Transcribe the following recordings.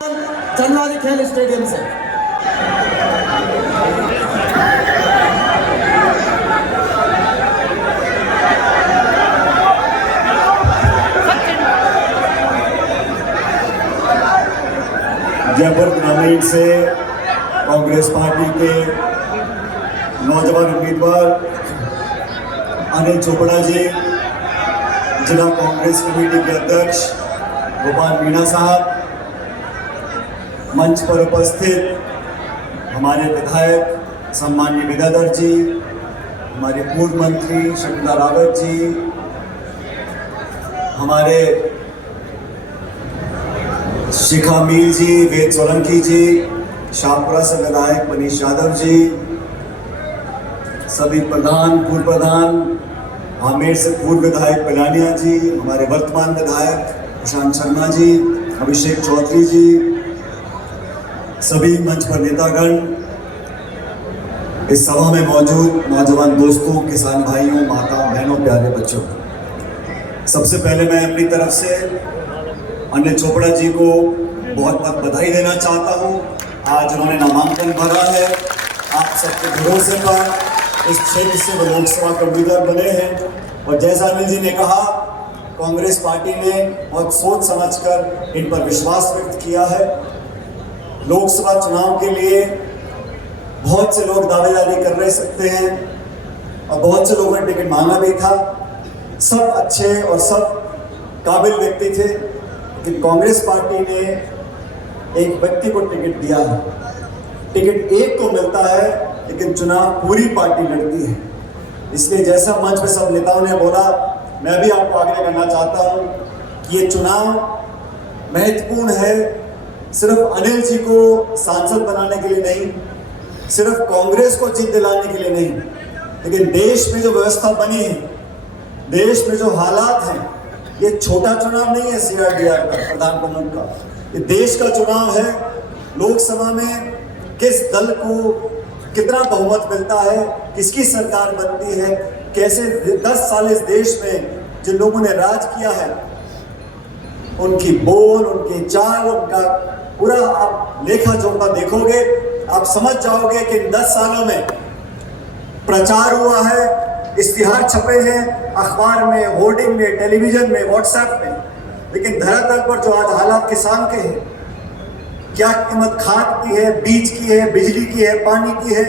चंदवारी खेल स्टेडियम से जयपुर ग्रामीण से कांग्रेस पार्टी के नौजवान उम्मीदवार अनिल चोपड़ा जी, जिला कांग्रेस कमेटी के अध्यक्ष गोपाल मीणा साहब, मंच पर उपस्थित हमारे विधायक सम्माननीय विद्याधर जी, हमारे पूर्व मंत्री शकुंतला रावत जी, हमारे शिखा मीर जी, वेद सोलंकी जी, शाहपुरा से विधायक मनीष यादव जी, सभी प्रधान, पूर्व प्रधान, आमेर से पूर्व विधायक पिलानिया जी, हमारे वर्तमान विधायक प्रशांत शर्मा जी, अभिषेक चौधरी जी, सभी मंच पर नेतागण, इस सभा में मौजूद नौजवान दोस्तों, किसान भाइयों, माताओं, बहनों, प्यारे बच्चों, सबसे पहले मैं अपनी तरफ से अनिल चोपड़ा जी को बहुत बहुत बधाई देना चाहता हूँ। आज उन्होंने नामांकन भरा है। आप सबके भरोसे पर इस क्षेत्र से वो लोकसभा के उम्मीदवार बने हैं और जैसा अनिल जी ने कहा, कांग्रेस पार्टी ने बहुत सोच समझकर इन पर विश्वास व्यक्त किया है। लोकसभा चुनाव के लिए बहुत से लोग दावेदारी कर रहे सकते हैं और बहुत से लोगों ने टिकट मांगा भी था। सब अच्छे और सब काबिल व्यक्ति थे, लेकिन कांग्रेस पार्टी ने एक व्यक्ति को टिकट दिया है। टिकट एक को मिलता है, लेकिन चुनाव पूरी पार्टी लड़ती है। इसलिए जैसा मंच पे सब नेताओं ने बोला, मैं भी आपको आग्रह करना चाहता हूं कि ये चुनाव महत्वपूर्ण है। सिर्फ अनिल जी को सांसद बनाने के लिए नहीं, सिर्फ कांग्रेस को जीत दिलाने के लिए नहीं, लेकिन देश में जो व्यवस्था बनी है, देश में जो हालात हैं, ये छोटा चुनाव नहीं है CRDR का, प्रधान प्रमुख का, ये देश का चुनाव है। लोकसभा में किस दल को कितना बहुमत मिलता है, किसकी सरकार बनती है, कैसे 10 साल इस देश में जिन लोगों ने राज किया है, उनकी बोल, उनके चाल, उनका पूरा आप लेखा जोखा देखोगे, आप समझ जाओगे कि इन 10 सालों में प्रचार हुआ है, इश्तिहार छपे हैं अखबार में, होर्डिंग में, टेलीविजन में, व्हाट्सएप में, लेकिन धरातल पर जो आज हालात किसान के हैं, क्या कीमत खाद की है, बीज की है, बिजली की है, पानी की है,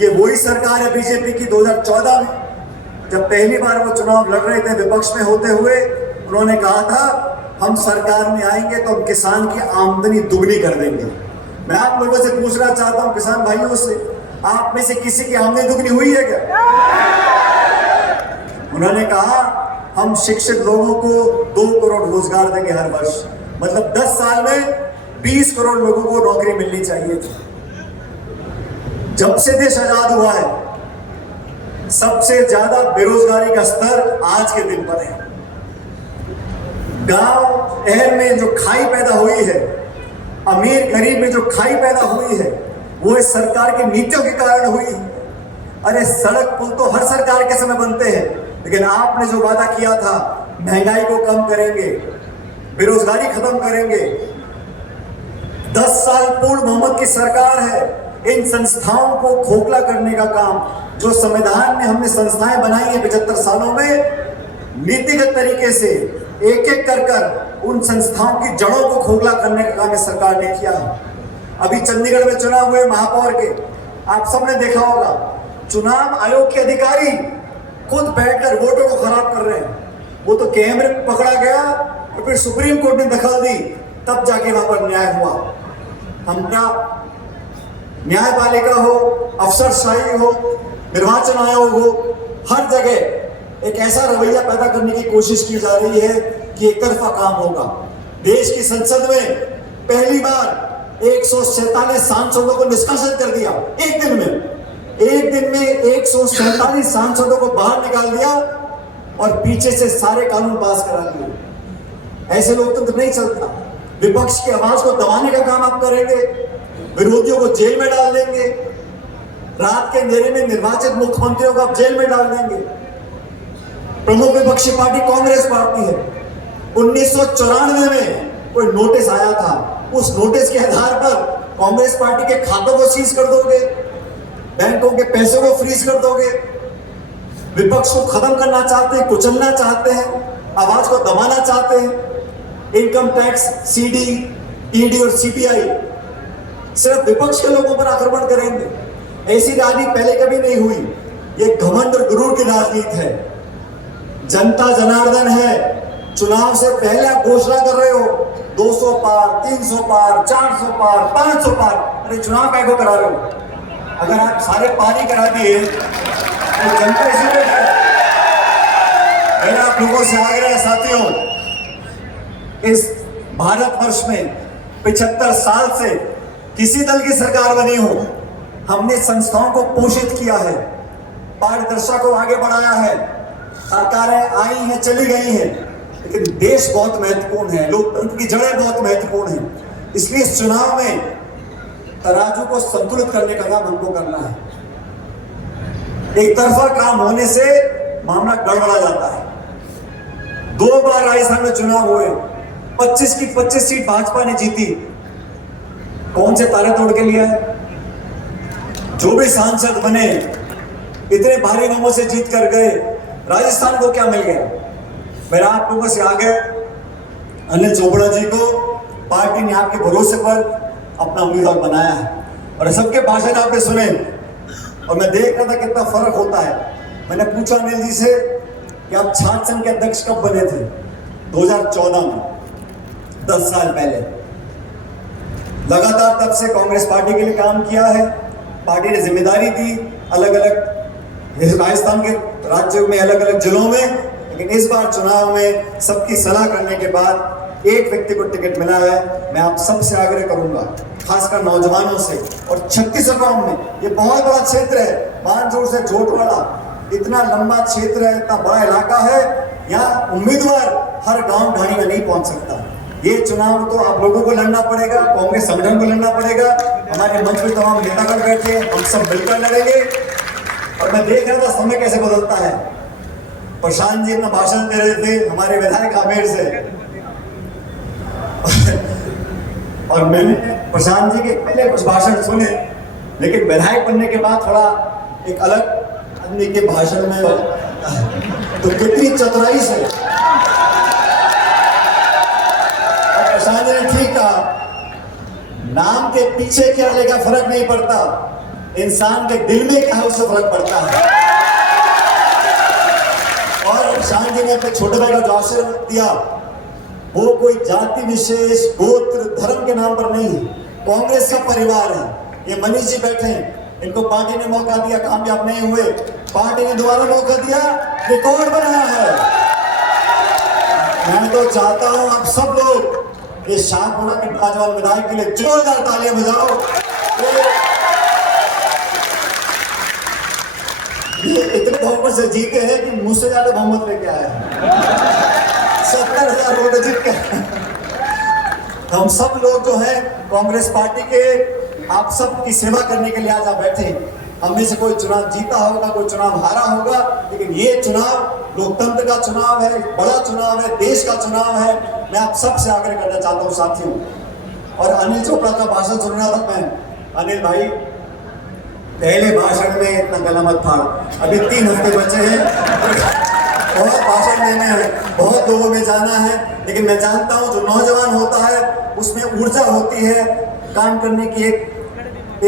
ये वही सरकार है बीजेपी की 2014 में जब पहली बार वो चुनाव लड़ रहे थे विपक्ष में होते हुए। उन्होंने कहा था हम सरकार में आएंगे तो हम किसान की आमदनी दुगनी कर देंगे। मैं आप लोगों से पूछना चाहता हूं, किसान भाइयों से, आप में से किसी की आमदनी दुगनी हुई है क्या? उन्होंने कहा हम शिक्षित लोगों को 2 करोड़ रोजगार देंगे हर वर्ष, मतलब 10 साल में 20 करोड़ लोगों को नौकरी मिलनी चाहिए थी। जब से देश आजाद हुआ है, सबसे ज्यादा बेरोजगारी का स्तर आज के दिन पर है। गांव शहर में जो खाई पैदा हुई है, अमीर गरीब में जो खाई पैदा हुई है, वो इस सरकार की नीतियों के कारण हुई है। अरे सड़क पुल तो हर सरकार के समय बनते हैं, लेकिन आपने जो वादा किया था, महंगाई को कम करेंगे, बेरोजगारी खत्म करेंगे, 10 साल पूर्ण बहुमत की सरकार है, इन संस्थाओं को खोखला करने का काम, जो संविधान में हमने संस्थाएं बनाई है 75 सालों में, नीतिगत तरीके से एक एक कर उन संस्थाओं की जड़ों को खोखला करने का काम इस सरकार ने किया है। अभी चंडीगढ़ में चुनाव हुए महापौर के, आप सबने देखा होगा, चुनाव आयोग के अधिकारी खुद बैठकर वोटों को खराब कर रहे हैं। वो तो कैमरे में पकड़ा गया और फिर सुप्रीम कोर्ट ने दखल दी, तब जाके वहां पर न्याय हुआ। हमारा न्यायपालिका हो, अफसरशाही हो, निर्वाचन आयोग हो, हर जगह एक ऐसा रवैया पैदा करने की कोशिश की जा रही है कि एक तरफा काम होगा। देश की संसद में पहली बार 147 सांसदों को निष्कासित कर दिया एक दिन में 147 सांसदों को बाहर निकाल दिया और पीछे से सारे कानून पास करा दिए। ऐसे लोकतंत्र नहीं चलता। विपक्ष की आवाज को दबाने का काम आप करेंगे, विरोधियों को जेल में डाल देंगे, रात के अंधेरे में निर्वाचित मुख्यमंत्रियों को आप जेल में डाल देंगे। प्रमुख विपक्षी पार्टी कांग्रेस पार्टी है। 1994 में कोई नोटिस आया था उस नोटिस के आधार पर कांग्रेस पार्टी के खातों को सीज कर दोगे, बैंकों के पैसों को फ्रीज कर दोगे, विपक्ष को खत्म करना चाहते हैं, कुचलना चाहते हैं, आवाज को दबाना चाहते हैं। इनकम टैक्स, सीडी, ईडी और सीबीआई सिर्फ विपक्ष के लोगों पर आक्रमण करेंगे। ऐसी राजनीति पहले कभी नहीं हुई। ये घमंड और गुरूर की राजनीति है। जनता जनार्दन है। चुनाव से पहले आप घोषणा कर रहे हो 200 पार, 300 पार, 400 पार, 500 पार। अरे चुनाव कैसे करा रहे हो? अगर आप सारे पार ही करा दिए तो जनता इसी पे है। मेरा आप लोगों से आग्रह है साथियों, इस भारतवर्ष में 75 साल से किसी दल की सरकार बनी हो, हमने संस्थाओं को पोषित किया है, पारदर्शिता को आगे बढ़ाया है, सरकारें आई हैं, चली गई हैं, लेकिन देश बहुत महत्वपूर्ण है, लोकतंत्र की जड़ें बहुत महत्वपूर्ण हैं। इसलिए इस चुनाव में तराजू को संतुलित करने का काम हमको करना है। एक तरफा काम होने से मामला गड़बड़ा जाता है। 2 बार राजस्थान में चुनाव हुए, 25 की 25 सीट भाजपा ने जीती। कौन से तारे तोड़ के लिया है? जो भी सांसद बने इतने भारी नंबरों से जीत कर गए, राजस्थान को क्या मिल गया? मेरा आप लोगों से आगे अनिल चोपड़ा जी को पार्टी ने आपके भरोसे पर अपना उम्मीदवार बनाया है और सबके भाषण आपने सुने और मैं देख रहा था कितना फर्क होता है। मैंने पूछा अनिल जी से कि आप छात्र संघ के अध्यक्ष कब बने थे? 2014 में, 10 साल पहले। लगातार तब से कांग्रेस पार्टी के लिए काम किया है। पार्टी ने जिम्मेदारी दी अलग अलग राजस्थान के राज्यों में, अलग अलग जिलों में, लेकिन इस बार चुनाव में सबकी सलाह करने के बाद एक व्यक्ति को टिकट मिला है। मैं आप सबसे आग्रह करूंगा, खासकर नौजवानों से, और छत्तीसगढ़ में ये बहुत बड़ा क्षेत्र है, बानजोड़ से झोटवाड़ा, इतना लंबा क्षेत्र है, इतना बड़ा इलाका है, यहाँ उम्मीदवार हर गांव ढाणी में नहीं पहुंच सकता। ये चुनाव तो आप लोगों को लड़ना पड़ेगा, कांग्रेस संगठन को लड़ना पड़ेगा। हमारे मंच में तमाम नेतागण बैठे, हम सब मिलकर लड़ेंगे। और मैं देख रहा था समय कैसे बदलता है। प्रशांत जी अपना भाषण दे रहे थे हमारे विधायक आमेर से और मैंने प्रशांत जी के पहले कुछ भाषण सुने, लेकिन विधायक बनने के बाद थोड़ा एक अलग आदमी के भाषण में तो कितनी चतुराई से प्रशांत जी ने ठीक कहा, नाम के पीछे क्या लेगा फर्क नहीं पड़ता, इंसान के दिल में क्या है उससे फर्क पड़ता है। और प्रशांत जी ने अपने छोटे भाई का जो आशीर्वाद दिया वो कोई जाति विशेष, गोत्र, धर्म के नाम पर नहीं है, कांग्रेस का परिवार है। ये मनीष जी बैठे हैं, इनको पार्टी ने मौका दिया, कामयाब नहीं हुए, पार्टी ने दोबारा मौका दिया, रिकॉर्ड बनाया है। मैं तो चाहता हूं आप सब लोग इस शाहपुरा के नौजवान विधायक के लिए जोरदार तालियां बजाओ। ये इतने बहुमत से जीते हैं कि मुझसे ज्यादा बहुमत लेके आए हैं। 70,000 वोट जीत के हम सब लोग जो है कांग्रेस पार्टी के, आप सब की सेवा करने के लिए आज आप बैठे हैं। हम में से कोई चुनाव जीता होगा, कोई चुनाव हारा होगा, लेकिन ये चुनाव लोकतंत्र का चुनाव है, बड़ा चुनाव है, देश का चुनाव है। मैं आप सबसे आग्रह करना चाहता हूँ साथियों। और अनिल चोपड़ा का भाषण सुन रहा था मैं, अनिल भाई पहले भाषण में इतना गला मत फाड़, अभी 3 हफ्ते बचे हैं, बहुत भाषण देने हैं, बहुत लोगों में जाना है, लेकिन मैं जानता हूँ जो नौजवान होता है उसमें ऊर्जा होती है, काम करने की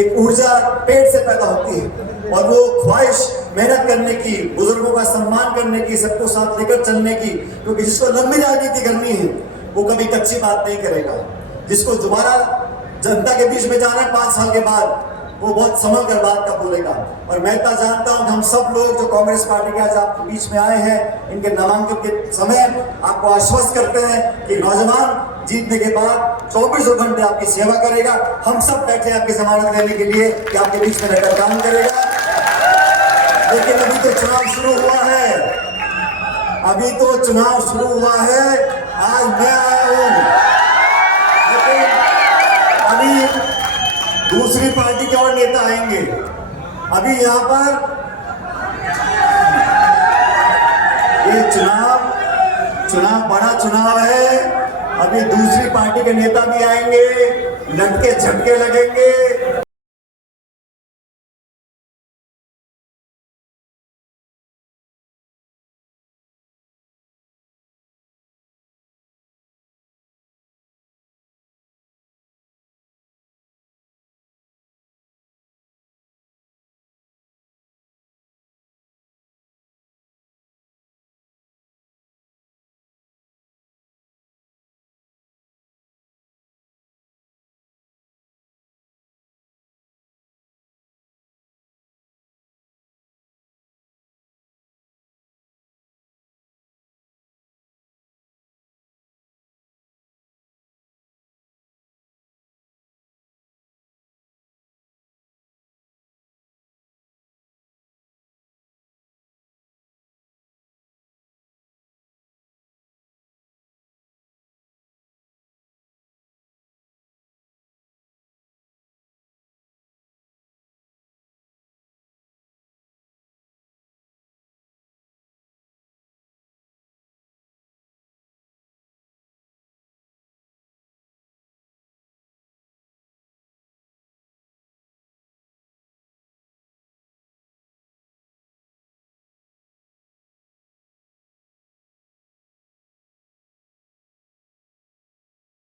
एक ऊर्जा पेट से पैदा होती है और वो ख्वाहिश मेहनत करने की, बुजुर्गों का सम्मान करने की, सबको साथ लेकर चलने की, क्योंकि जिसको लंबी राजनीति करनी है वो कभी कच्ची बात नहीं करेगा। जिसको दोबारा जनता के बीच में जाना है 5 साल के बाद, वो बहुत संभल कर बात का बोलेगा। और मैं तो जानता हूं कि हम सब लोग जो कांग्रेस पार्टी के आज आपके बीच में आए हैं, इनके नामांकन के समय आपको आश्वस्त करते हैं कि नौजवान जीतने के बाद 24 घंटे आपकी सेवा करेगा। हम सब बैठे हैं आपकी जमानत देने के लिए कि आपके बीच में रहकर काम करेगा। लेकिन अभी तो चुनाव शुरू हुआ है, अभी तो चुनाव शुरू हुआ है। आज मैं आया हूं, लेकिन अभी दूसरी पार्टी के और नेता आएंगे। अभी यहाँ पर ये चुनाव बड़ा चुनाव है अभी दूसरी पार्टी के नेता भी आएंगे, लटके झटके लगेंगे,